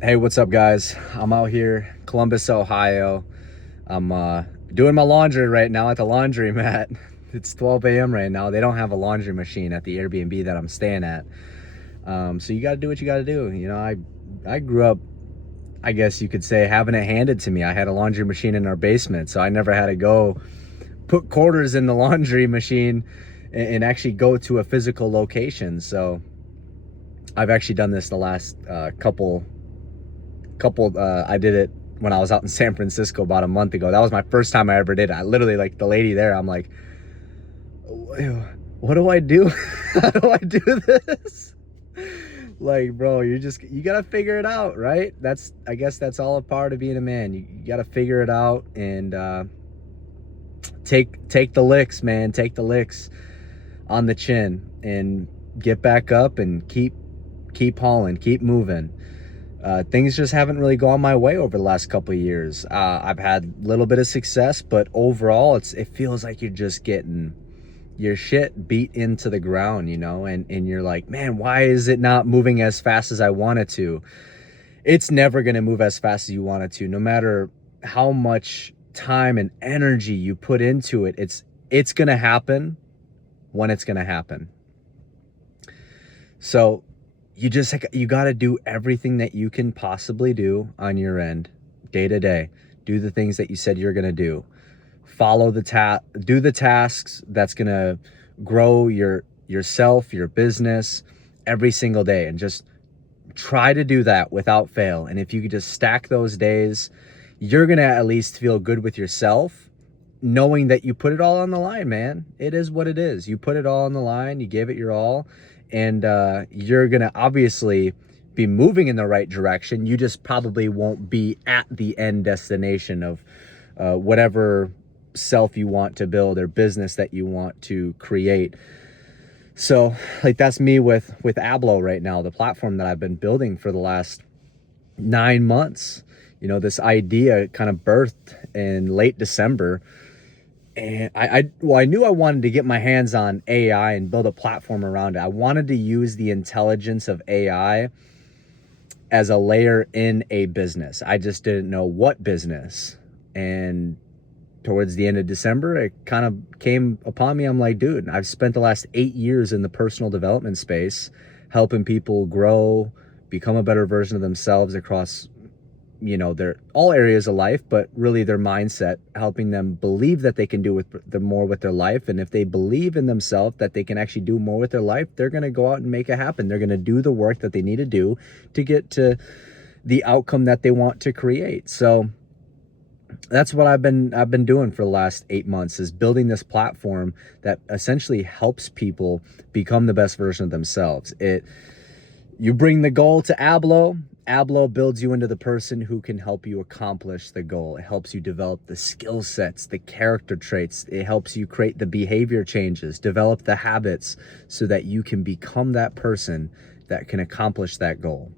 Hey, what's up, guys? I'm out here, Columbus, Ohio. I'm doing my laundry right now at the laundromat. It's 12 a.m. right now. They don't have a laundry machine at the Airbnb that I'm staying at. So you got to do what you got to do. I grew up, I guess you could say, having it handed to me. I had a laundry machine in our basement, so I never had to go put quarters in the laundry machine and actually go to a physical location. So I've actually done this the last couple. I did it when I was out in San Francisco about a month ago. That was my first time I ever did it. I literally, like, the lady there, I'm like, what do I do? How do I do this? Like, bro, you gotta figure it out, right? I guess that's all a part of being a man. You gotta figure it out and take the licks, man. Take the licks on the chin and get back up and keep hauling, keep moving. Things just haven't really gone my way over the last couple of years. I've had a little bit of success, but overall, it feels like you're just getting your shit beat into the ground, and you're like, man, why is it not moving as fast as I want it to? It's never going to move as fast as you want it to, no matter how much time and energy you put into it. It's going to happen when it's going to happen. So you got to do everything that you can possibly do on your end, day to day. Do the things that you said you're going to do. Do the tasks that's going to grow yourself, your business every single day, and just try to do that without fail. And if you could just stack those days, you're going to at least feel good with yourself, knowing that you put it all on the line, man. It is what it is. You put it all on the line, you gave it your all, and you're going to obviously be moving in the right direction. You just probably won't be at the end destination of whatever self you want to build or business that you want to create. So, like, that's me with Ablo right now, the platform that I've been building for the last 9 months. This idea kind of birthed in late December. And I knew I wanted to get my hands on AI and build a platform around it. I wanted to use the intelligence of AI as a layer in a business. I just didn't know what business. And towards the end of December, it kind of came upon me. I'm like, dude, I've spent the last 8 years in the personal development space, helping people grow, become a better version of themselves across their all areas of life, but really their mindset, helping them believe that they can do more with their life. And if they believe in themselves that they can actually do more with their life, they're going to go out and make it happen. They're going to do the work that they need to do to get to the outcome that they want to create. So that's what I've been doing for the last 8 months, is building this platform that essentially helps people become the best version of themselves. You bring the goal to Ablo. Ablo builds you into the person who can help you accomplish the goal. It helps you develop the skill sets, the character traits. It helps you create the behavior changes, develop the habits so that you can become that person that can accomplish that goal.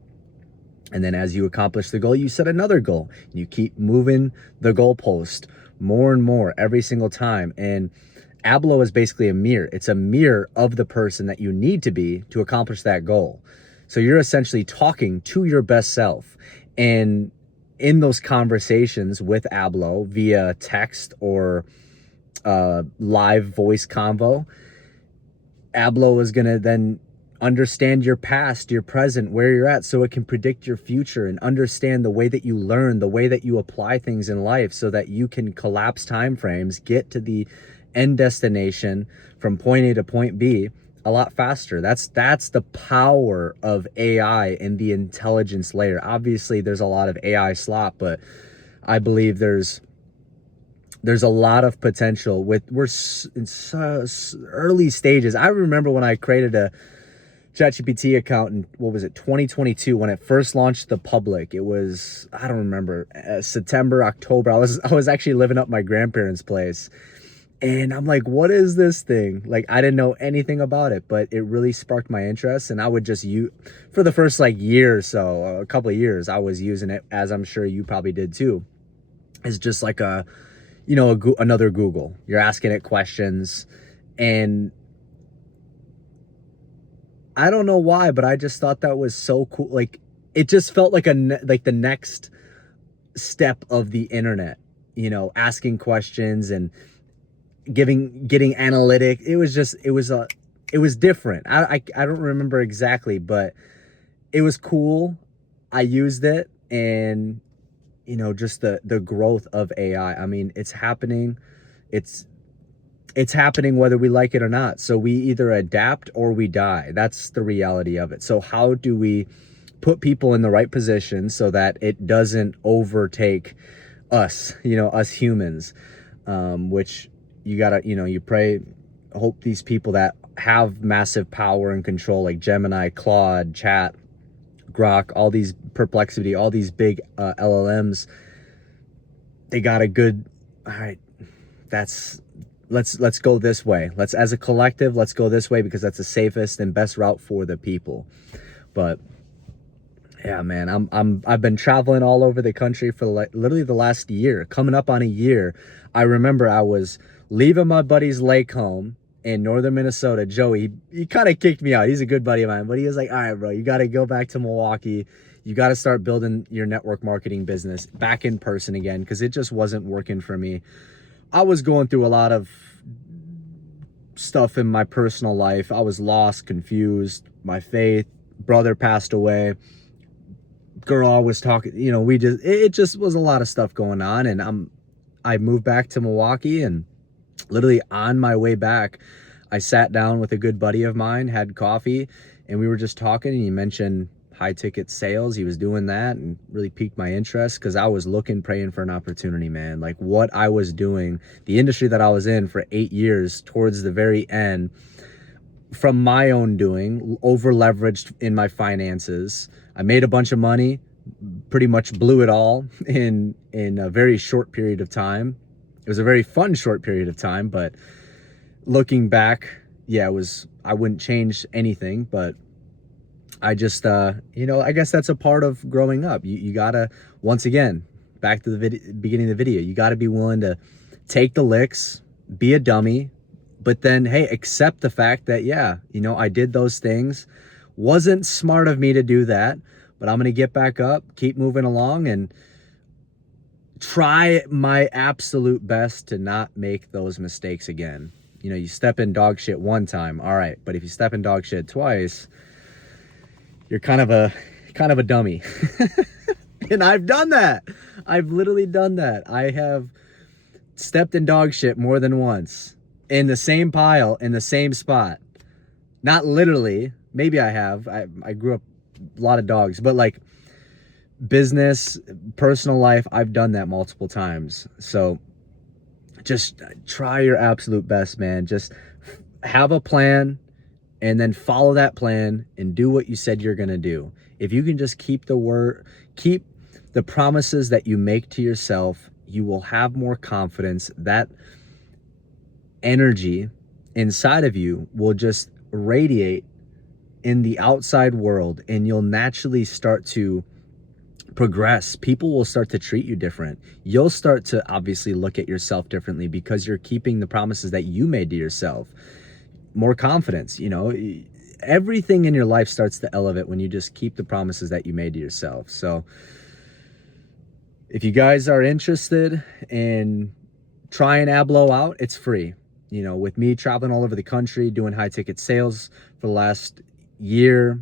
And then as you accomplish the goal, you set another goal. You keep moving the goalpost more and more every single time. And Ablo is basically a mirror. It's a mirror of the person that you need to be to accomplish that goal. So you're essentially talking to your best self. And in those conversations with Ablo via text or live voice convo, Ablo is going to then understand your past, your present, where you're at, so it can predict your future and understand the way that you learn, the way that you apply things in life, so that you can collapse time frames, get to the end destination from point A to point B a lot faster. That's the power of AI and the intelligence layer. Obviously, there's a lot of AI slop, but I believe there's a lot of potential. We're in so early stages. I remember when I created a ChatGPT account in, what was it, 2022, when it first launched the public. It was, I don't remember, September, October. I was actually living up my grandparents' place. And I'm like, what is this thing? Like, I didn't know anything about it, but it really sparked my interest. And I would just use, for the first year or so, a couple of years, I was using it, as I'm sure you probably did too. It's just like another Google. You're asking it questions, and I don't know why, but I just thought that was so cool. Like, it just felt like like the next step of the internet, asking questions and getting analytic. It was just, it was different. I don't remember exactly, but it was cool. I used it, and just the growth of AI. I mean, it's happening. It's happening whether we like it or not. So we either adapt or we die. That's the reality of it. So how do we put people in the right position so that it doesn't overtake us, us humans, which you gotta, you pray, hope these people that have massive power and control, like Gemini, Claude, Chat, Grok, all these Perplexity, all these big LLMs, they got a good, all right, let's go this way. Let's, as a collective, let's go this way because that's the safest and best route for the people. But yeah, man, I've been traveling all over the country for literally the last year, coming up on a year. I remember I was leaving my buddy's lake home in northern Minnesota. Joey, he kind of kicked me out. He's a good buddy of mine, but he was like, all right, bro, you got to go back to Milwaukee. You got to start building your network marketing business back in person again, because it just wasn't working for me. I was going through a lot of stuff in my personal life. I was lost, confused. My faith, brother passed away. Girl I was talking, it just was a lot of stuff going on. And I moved back to Milwaukee, and literally on my way back, I sat down with a good buddy of mine, had coffee, and we were just talking, and he mentioned high ticket sales. He was doing that and really piqued my interest, because I was praying for an opportunity, man. Like what I was doing, the industry that I was in for 8 years, towards the very end, from my own doing, over leveraged in my finances. I made a bunch of money, pretty much blew it all in a very short period of time. It was a very fun short period of time, but looking back, yeah, I wouldn't change anything, but I just, I guess that's a part of growing up. You gotta, once again, back to the beginning of the video, you gotta be willing to take the licks, be a dummy, but then, hey, accept the fact that, yeah, I did those things. Wasn't smart of me to do that, but I'm going to get back up, keep moving along, and try my absolute best to not make those mistakes again. You step in dog shit one time, all right, but if you step in dog shit twice, you're kind of a dummy. And I've done that. I've literally done that. I have stepped in dog shit more than once, in the same pile, in the same spot. Not literally. Maybe I have. I grew up a lot of dogs, but like business, personal life, I've done that multiple times. So just try your absolute best, man. Just have a plan, and then follow that plan and do what you said you're going to do. If you can just keep the promises that you make to yourself, you will have more confidence. That energy inside of you will just radiate in the outside world, and you'll naturally start to progress. People will start to treat you different. You'll start to obviously look at yourself differently, because you're keeping the promises that you made to yourself. More confidence, everything in your life starts to elevate when you just keep the promises that you made to yourself. So if you guys are interested in trying Ablo out, it's free. With me traveling all over the country, doing high ticket sales for the last year,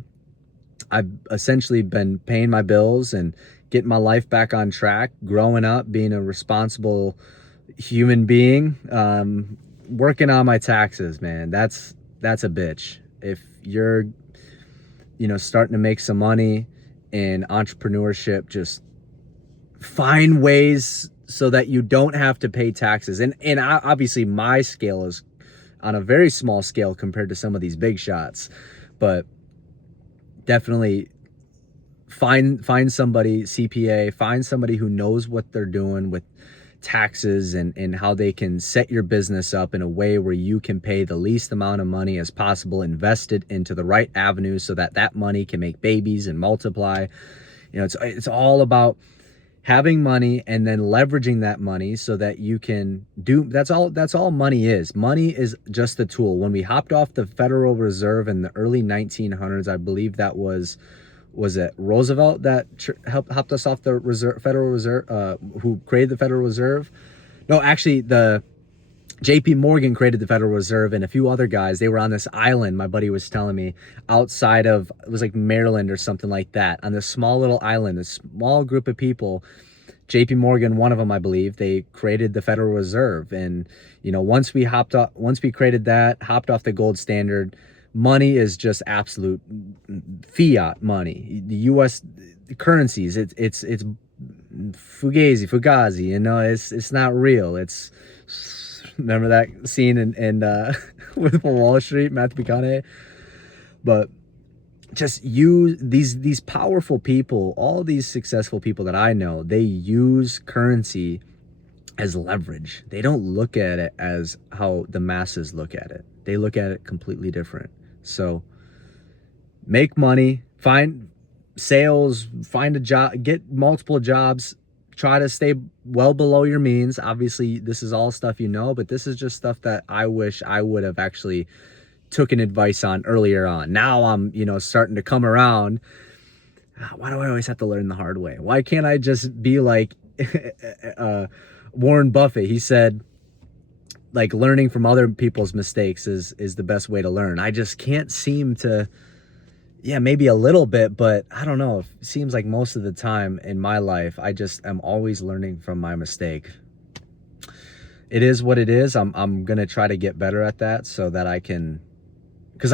I've essentially been paying my bills and getting my life back on track, growing up, being a responsible human being, working on my taxes, man. That's a bitch. If you're, starting to make some money in entrepreneurship, just find ways so that you don't have to pay taxes. And obviously my scale is on a very small scale compared to some of these big shots, but definitely find somebody, CPA, find somebody who knows what they're doing with taxes and how they can set your business up in a way where you can pay the least amount of money as possible, invest it into the right avenues so that money can make babies and multiply. It's all about having money and then leveraging that money so that you can do, that's all money is. Money is just a tool. When we hopped off the Federal Reserve in the early 1900s, I believe that was was it Roosevelt that helped us off the Federal Reserve, who created the Federal Reserve? No, actually, the JP Morgan created the Federal Reserve, and a few other guys. They were on this island, my buddy was telling me, outside of, it was like Maryland or something like that, on this small little island, this small group of people. JP Morgan, one of them, I believe, they created the Federal Reserve. And, you know, once we created that, hopped off the gold standard, money is just absolute fiat money. The US currencies, it's fugazi, you know, it's not real. It's, remember that scene in with Wall Street, Matthew McConaughey? But just use these powerful people, all these successful people that I know, they use currency as leverage. They don't look at it as how the masses look at it. They look at it completely different. So make money, find sales, find a job, get multiple jobs, try to stay well below your means. Obviously, this is all stuff you know, but this is just stuff that I wish I would have actually took an advice on earlier on. Now I'm, you know, starting to come around. Why do I always have to learn the hard way? Why can't I just be like Warren Buffett? He said, like, learning from other people's mistakes is the best way to learn. I just can't seem to, yeah, maybe a little bit, but I don't know. It seems like most of the time in my life, I just am always learning from my mistake. It is what it is. I'm going to try to get better at that so that I can, because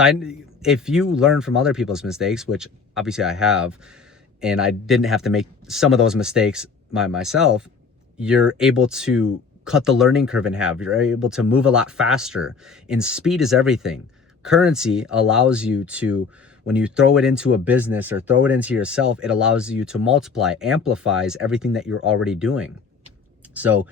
if you learn from other people's mistakes, which obviously I have, and I didn't have to make some of those mistakes myself, you're able to cut the learning curve in half. You're able to move a lot faster, and speed is everything. Currency allows you to, when you throw it into a business or throw it into yourself, it allows you to multiply, amplifies everything that you're already doing. So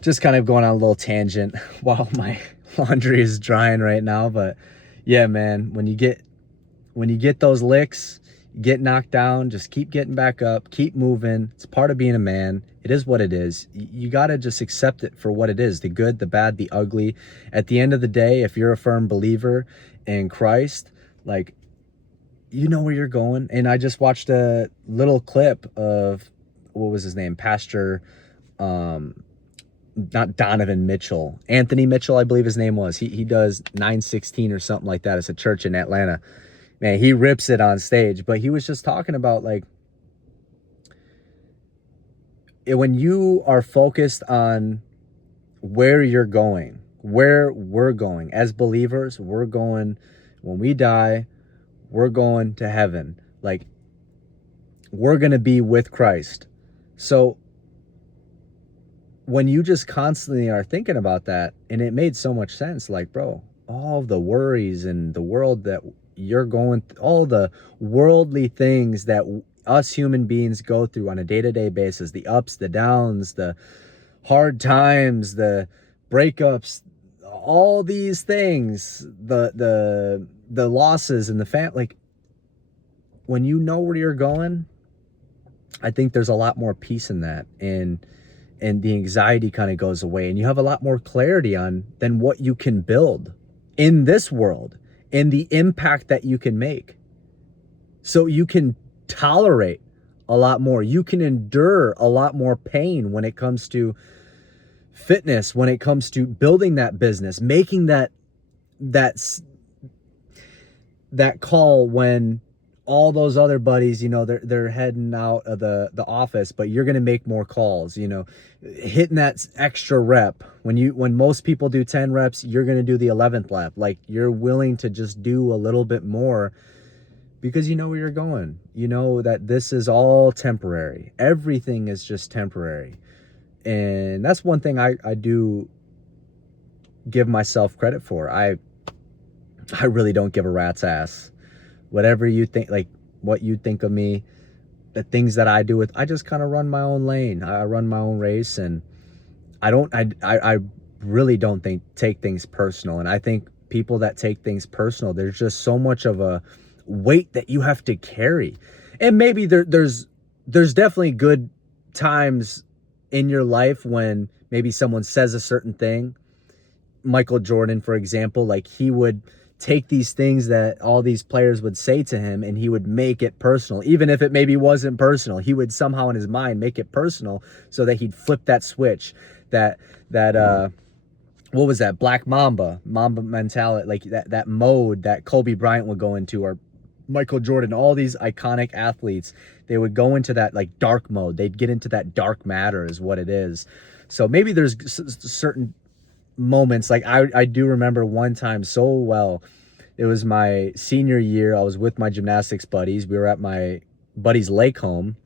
just kind of going on a little tangent while my laundry is drying right now. But yeah, man, when you get those licks, you get knocked down, just keep getting back up, keep moving. It's part of being a man. It is what it is. You got to just accept it for what it is, the good, the bad, the ugly. At the end of the day, if you're a firm believer in Christ, like, you know where you're going. And I just watched a little clip of, what was his name? Pastor, not Donovan Mitchell, Anthony Mitchell, I believe his name was. He does 916 or something like that. It's a church in Atlanta. Man, he rips it on stage. But he was just talking about, like, when you are focused on where you're going, where we're going as believers, we're going, when we die, we're going to heaven. Like, we're going to be with Christ. So when you just constantly are thinking about that, and it made so much sense, like, bro, all the worries in the world that you're going, all the worldly things that us human beings go through on a day-to-day basis, the ups, the downs, the hard times, the breakups, all these things, the losses and the like, when you know where you're going, I think there's a lot more peace in that, and the anxiety kind of goes away, and you have a lot more clarity on then what you can build in this world and the impact that you can make. So you can tolerate a lot more. You can endure a lot more pain when it comes to fitness, when it comes to building that business, making that call when all those other buddies, you know, they're heading out of the office, but you're going to make more calls, you know, hitting that extra rep. When most people do 10 reps, you're going to do the 11th rep. Like, you're willing to just do a little bit more because you know where you're going. You know that this is all temporary. Everything is just temporary. And that's one thing I do give myself credit for. I really don't give a rat's ass. Whatever you think, like what you think of me, the things that I do I just kind of run my own lane. I run my own race, and I really don't take things personal. And I think people that take things personal, there's just so much of a weight that you have to carry. And maybe there's definitely good times in your life when maybe someone says a certain thing. Michael Jordan, for example, like, he would take these things that all these players would say to him, and he would make it personal. Even if it maybe wasn't personal, he would somehow in his mind make it personal so that he'd flip that switch, that what was that, Black Mamba mentality, like that mode that Kobe Bryant would go into, or Michael Jordan, all these iconic athletes, they would go into that like dark mode. They'd get into that dark matter is what it is. So maybe there's certain moments, like I do remember one time so well. It was my senior year. I was with my gymnastics buddies. We were at my buddy's lake home,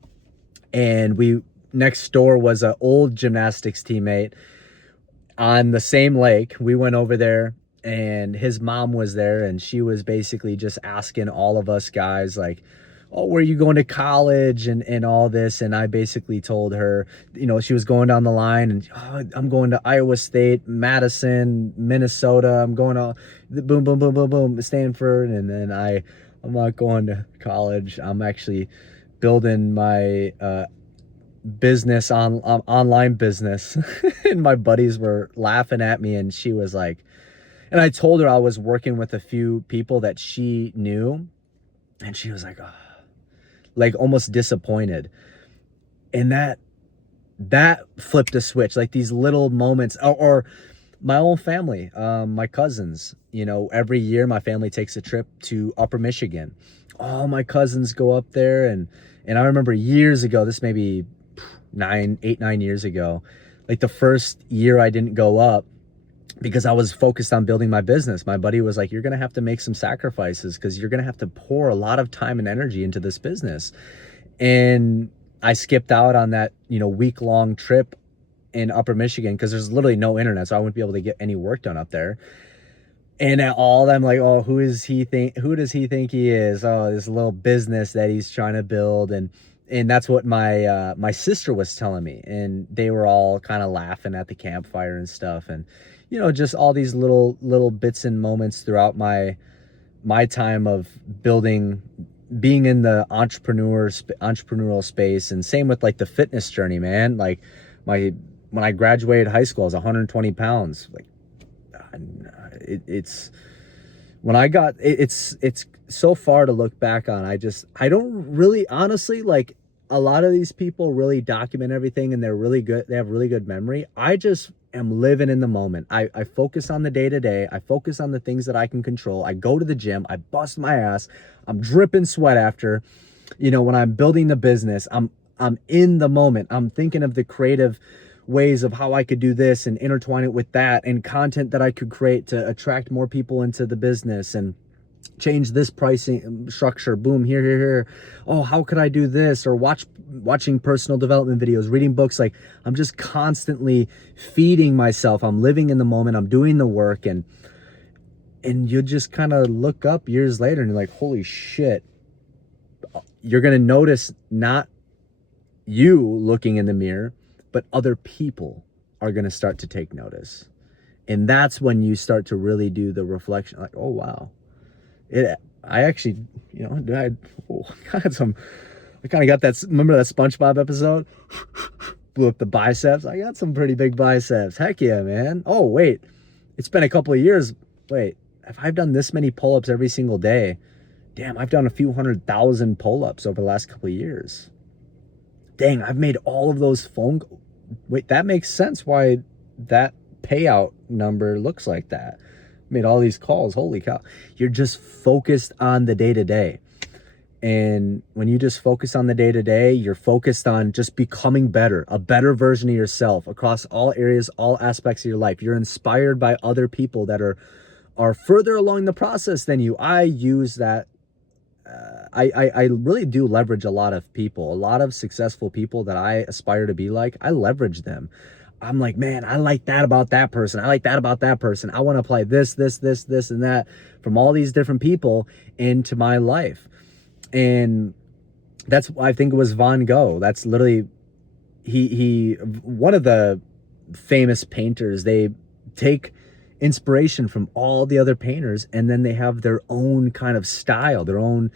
and next door was an old gymnastics teammate on the same lake. We went over there, and his mom was there, and she was basically just asking all of us guys like, oh, where are you going to college and all this. And I basically told her, you know, she was going down the line, and oh, I'm going to Iowa State, Madison, Minnesota. I'm going to boom, boom, boom, boom, boom, Stanford. And then I'm not going to college. I'm actually building my business online business. And my buddies were laughing at me, and she was like, and I told her I was working with a few people that she knew, and she was like, oh, like almost disappointed. And that flipped a switch, like these little moments. Or my own family, my cousins, you know, every year my family takes a trip to Upper Michigan. All my cousins go up there, and I remember years ago, this may be 9 years ago, like the first year I didn't go up because I was focused on building my business. My buddy was like, you're going to have to make some sacrifices because you're going to have to pour a lot of time and energy into this business. And I skipped out on that, you know, week-long trip in Upper Michigan because there's literally no internet, so I wouldn't be able to get any work done up there. And at all, I'm like, oh, who does he think he is? Oh, this little business that he's trying to build. And that's what my sister was telling me, and they were all kind of laughing at the campfire and stuff. And you know, just all these little bits and moments throughout my time of being in the entrepreneurial space. And same with like the fitness journey, man. Like when I graduated high school, I was 120 pounds. Like it's so far to look back on. I don't really, honestly, like a lot of these people really document everything, and they're really good. They have really good memory. I just am living in the moment. I focus on the day-to-day. I focus on the things that I can control. I go to the gym. I bust my ass. I'm dripping sweat after, you know, when I'm building the business, I'm in the moment. I'm thinking of the creative ways of how I could do this and intertwine it with that, and content that I could create to attract more people into the business and change this pricing structure. Boom, here. Oh, how could I do this? Or watching personal development videos, reading books. Like I'm just constantly feeding myself. I'm living in the moment. I'm doing the work, and you just kind of look up years later and you're like, holy shit. You're going to notice not you looking in the mirror, but other people are going to start to take notice. And that's when you start to really do the reflection, like, oh, wow. I actually, you know, I kind of got that. Remember that SpongeBob episode? Blew up the biceps. I got some pretty big biceps. Heck yeah, man. Oh, wait. It's been a couple of years. Wait, if I've done this many pull-ups every single day, damn, I've done a few 100,000 pull-ups over the last couple of years. Dang, I've made all of those Wait, that makes sense why that payout number looks like that. Made all these calls. Holy cow. You're just focused on the day-to-day. And when you just focus on the day-to-day, you're focused on just becoming better, a better version of yourself across all areas, all aspects of your life. You're inspired by other people that are further along the process than you. I use that. I really do leverage a lot of people, a lot of successful people that I aspire to be like. I leverage them. I'm like, man, I like that about that person. I like that about that person. I want to apply this, and that from all these different people into my life. And that's, I think it was Van Gogh. That's literally, he one of the famous painters. They take inspiration from all the other painters, and then they have their own kind of style, their own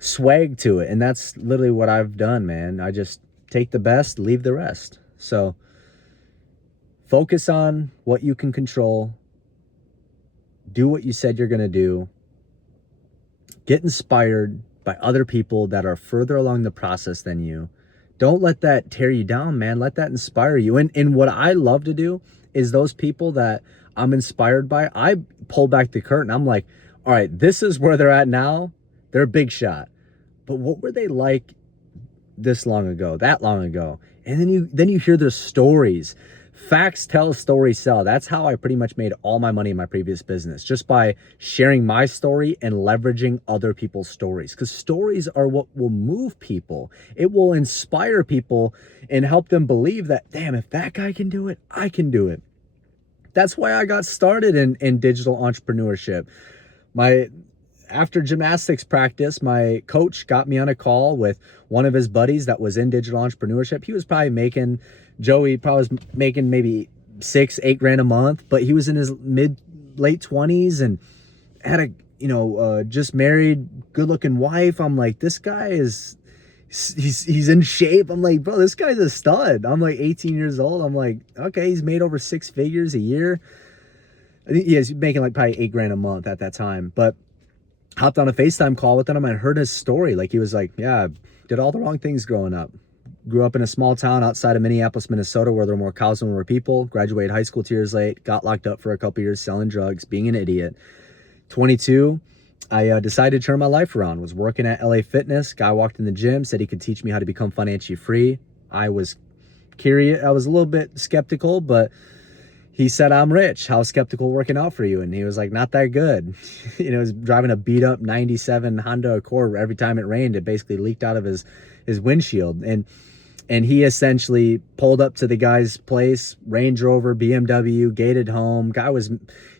swag to it. And that's literally what I've done, man. I just take the best, leave the rest. So focus on what you can control. Do what you said you're going to do. Get inspired by other people that are further along the process than you. Don't let that tear you down, man. Let that inspire you. And what I love to do is those people that I'm inspired by, I pull back the curtain. I'm like, all right, this is where they're at now. They're a big shot. But what were they like this long ago, that long ago? And then you hear their stories. Facts tell, stories sell. That's how I pretty much made all my money in my previous business, just by sharing my story and leveraging other people's stories. Because stories are what will move people. It will inspire people and help them believe that, damn, if that guy can do it, I can do it. That's why I got started in digital entrepreneurship. After gymnastics practice, my coach got me on a call with one of his buddies that was in digital entrepreneurship. He was probably making, Joey probably was making maybe 6-8 grand a month, but he was in his late 20s and had a, just married, good looking wife. I'm like, this guy he's in shape. I'm like, bro, this guy's a stud. I'm like 18 years old. I'm like, okay, he's made over 6 figures a year. I think he's making like probably 8 grand a month at that time, but hopped on a FaceTime call with him and heard his story. Like, he was like, yeah, did all the wrong things growing up. Grew up in a small town outside of Minneapolis, Minnesota, where there were more cows than there were people. Graduated high school 2 years late. Got locked up for a couple years selling drugs, being an idiot. 22, I decided to turn my life around. Was working at LA Fitness. Guy walked in the gym, said he could teach me how to become financially free. I was curious. I was a little bit skeptical, but he said, I'm rich. How's skeptical working out for you? And he was like, not that good. He was driving a beat up 97 Honda Accord. Every time it rained, it basically leaked out of his windshield. And he essentially pulled up to the guy's place, Range Rover, BMW, gated home.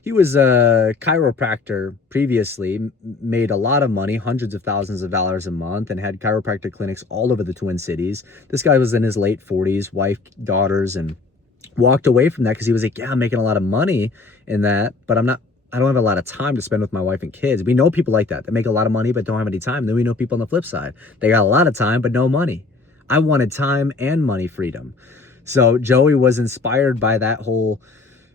He was a chiropractor previously, made a lot of money, hundreds of thousands of dollars a month, and had chiropractic clinics all over the Twin Cities. This guy was in his late 40s, wife, daughters, and walked away from that because he was like, yeah, I'm making a lot of money in that, but I don't have a lot of time to spend with my wife and kids. We know people like that make a lot of money but don't have any time. Then we know people on the flip side. They got a lot of time but no money. I wanted time and money freedom. So Joey was inspired by that whole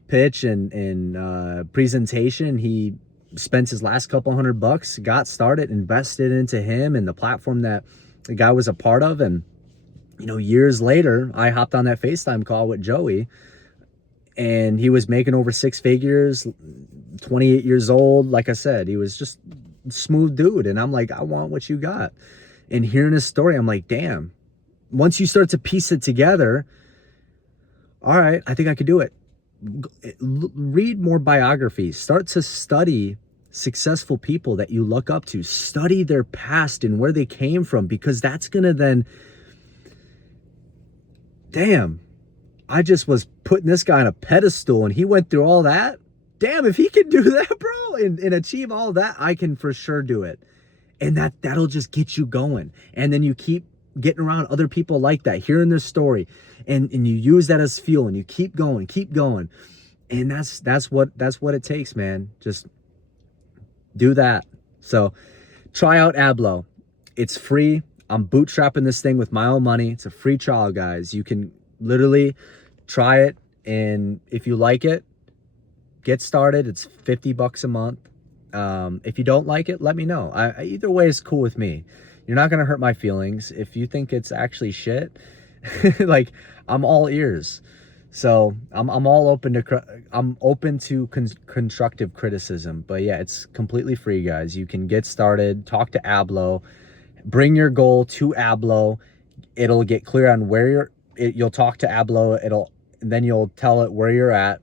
pitch and presentation. He spent his last couple $100, got started, invested into him and the platform that the guy was a part of. And years later, I hopped on that FaceTime call with Joey, and he was making over 6 figures, 28 years old. Like I said, he was just a smooth dude. And I'm like, I want what you got. And hearing his story, I'm like, damn, once you start to piece it together, all right, I think I could do it. Read more biographies. Start to study successful people that you look up to. Study their past and where they came from, because that's going to then, damn, I just was putting this guy on a pedestal and he went through all that. Damn, if he can do that, bro, and achieve all that, I can for sure do it. And that'll just get you going. And then you keep getting around other people like that, hearing their story, and you use that as fuel, and you keep going. And that's what it takes, man. Just do that. So try out Ablo. It's free. I'm bootstrapping this thing with my own money. It's a free trial, guys. You can literally try it, and if you like it, get started. It's $50 a month. If you don't like it, let me know. Either way is cool with me. You're not gonna hurt my feelings. If you think it's actually shit, like, I'm all ears. So I'm open to constructive criticism. But yeah, it's completely free, guys. You can get started. Talk to Ablo. Bring your goal to Ablo. It'll get clear on where you'll talk to Ablo. Then you'll tell it where you're at.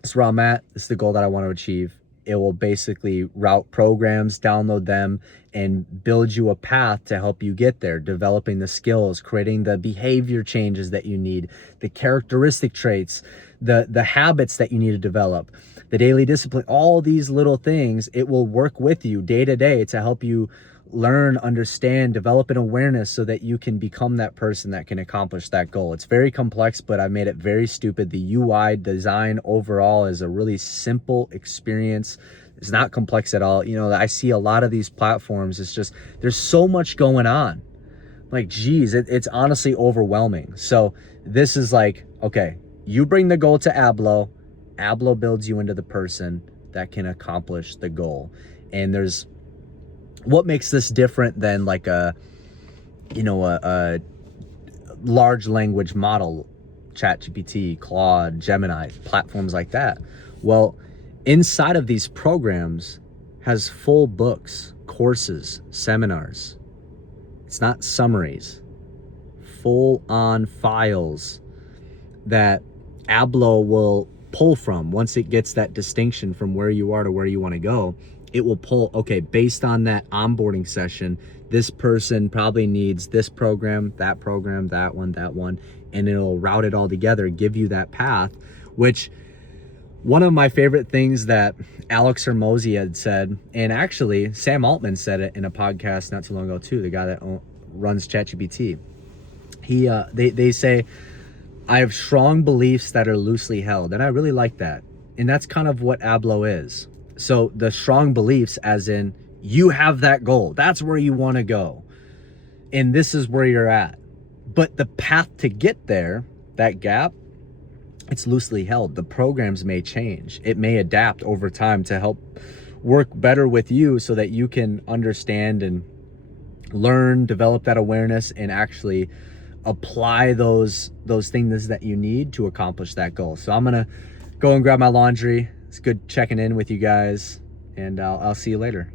This is where I'm at. This is the goal that I want to achieve. It will basically route programs, download them, and build you a path to help you get there, developing the skills, creating the behavior changes that you need, the characteristic traits, the habits that you need to develop, the daily discipline, all these little things. It will work with you day to day to help you learn, understand, develop an awareness so that you can become that person that can accomplish that goal. It's very complex, but I made it very stupid. The UI design overall is a really simple experience. It's not complex at all. I see a lot of these platforms. It's just, there's so much going on. Like, geez, it's honestly overwhelming. So this is like, okay, you bring the goal to Ablo. Ablo builds you into the person that can accomplish the goal. And there's what makes this different than like a large language model, ChatGPT, Claude, Gemini, platforms like that. Well, inside of these programs has full books, courses, seminars. It's not summaries, full on files that Ablo will pull from. Once it gets that distinction from where you are to where you want to go, it will pull, okay, based on that onboarding session, this person probably needs this program, that one, and it'll route it all together, give you that path. Which, one of my favorite things that Alex Hormozi had said, and actually Sam Altman said it in a podcast not too long ago too, the guy that runs ChatGPT. They say, I have strong beliefs that are loosely held, and I really like that. And that's kind of what Ablo is. So the strong beliefs, as in you have that goal, that's where you want to go, and this is where you're at. But the path to get there, that gap, it's loosely held. The programs may change. It may adapt over time to help work better with you so that you can understand and learn, develop that awareness, and actually apply those things that you need to accomplish that goal. So I'm gonna go and grab my laundry. It's good checking in with you guys, and I'll see you later.